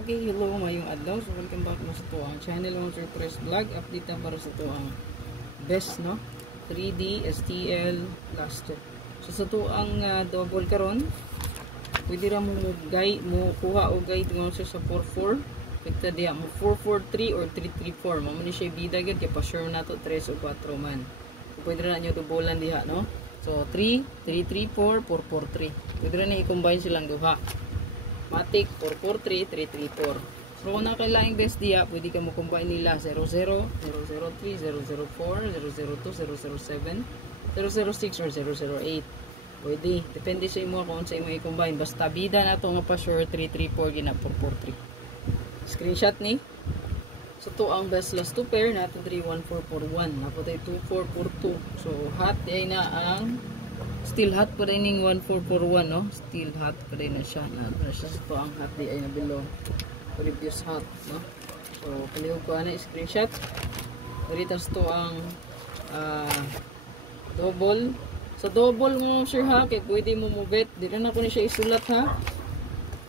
Okay, hello mayong adlaw. So welcome back mo sa to ang channel mo Sir Press Vlog. Update na para sa to ang best no 3D STL plaster. So sa to ang double karon, pwede ra mo mo kuha o guide mo sa 44. Kita diha mo 443 or 334. Mamo ni siya bida gid kay pa sure na to 3 o 4 man. So pwede ra nyo dubolan diha no. So 3 334 443. Pwede ra ni i-combine silang duha. Matic 443 334. So kung nakailaing best diya, pwede ka mo combine nila 00, 003, 004, 002, 007, 006 or 008. Pwede, depende sa imo kung sa imo i-combine. Basta bida na to nga pa sure 334 gina 443. Screenshot ni. So to ang best last 2 pair nato 31441. Napo tay 2442. So hot ay na ang still hot pa rin yung 1441 no? Still hot pa rin na siya. Ito ang hot di ay na below previous hot no? So palihog ko na screenshot. Ritas to ang double. Sa double mo sure ha, kaya pwede mo move it. Di rin ako ni siya isulat ha.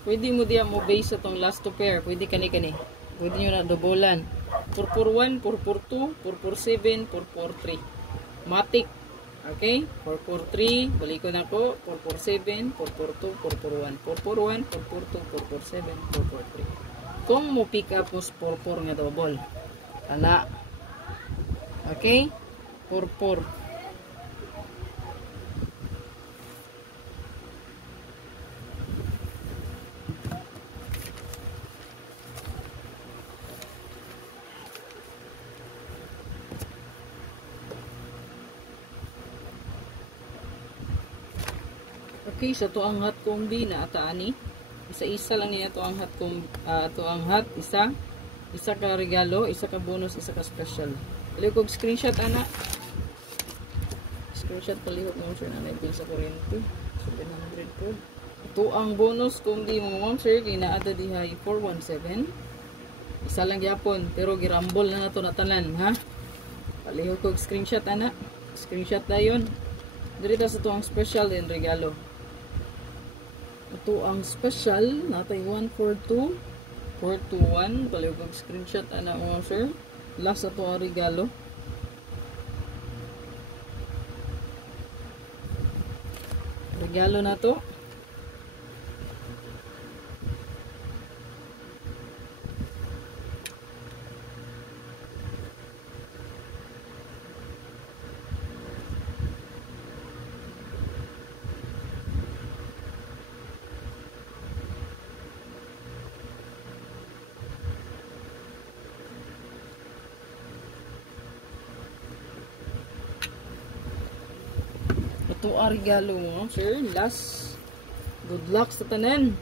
Pwede mo diya mo base sa tong last 2 pair. Pwede kani-kani. Pwede nyo na dobolan. 441, 442, 447, 443. Matic. Okay, 443, balik ko na ko, 447, 442, 441, 441, 442, 447, 443. Kung mo pick up mo 44 nga double, ana, okay, 44. Okay, so to ang hot combi na ataani. Isa-isa lang niya to ang hot to ang hot isa ka regalo, isa ka bonus, isa ka special. Palihog screenshot ana. Screenshot palihog mo sir na bill sa kuryente. 700 po. To ang bonus combi mo ma'am sir kay naada diha 417. Isa lang gyapon pero girambol na nato na tanan ha. Palihog kog screenshot ana. Screenshot dayon. Diri ta sa to ang special and regalo. Ito ang special natay 142 421 palihog ang screenshot ana mo sir. Last ato ang regalo. Regalo na to. Ito ang regalo mo, sir. Last. Good luck sa tanan.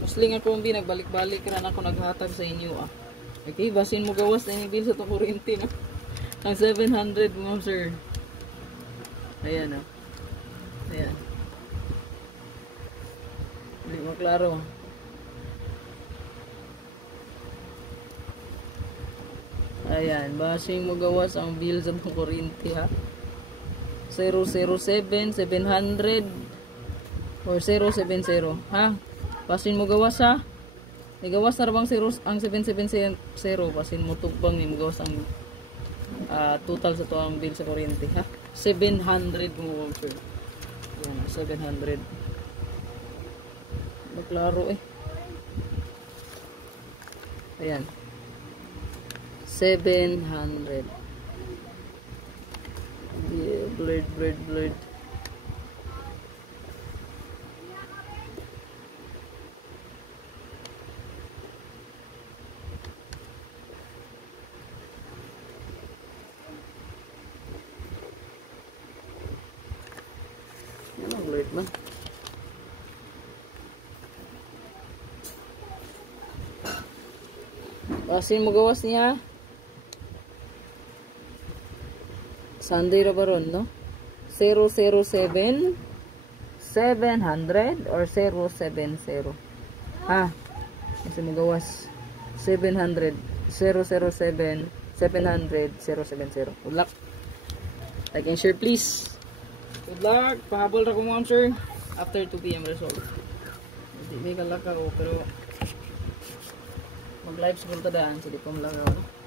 Musling ako hindi nagbalik-balik na ako naghatag sa inyo ah. Okay, basin mo gawas na yung bill sa itong kuryente no? Ang 700 mo, sir. Ayan ah. Ayan. Hindi mo klaro. Ayan, basin mo gawas ang bill sa itong kuryente ha. 007 700 or 070 ha. Pasin mo gawas ha. May gawas na bang 0 ang 770 pasin mo tugbang ni mo gawas ang total sa to ang bill sa kuryente ha. 700 mo sir. Yan 700. Maklaro eh. Ayan. 700. Yeah, blurred. Ano blurred man? Pasin mo gawas niya. Sunday ra baron no? 007 700 or 070 ha. Kasi magawas 700 007 700 070. Good luck. Like and share please. Good luck. Pahabol ra ko mo sir after 2 PM result. Hindi may kalaka ko pero Mag live siguro ta daan sa di pa malagaw no.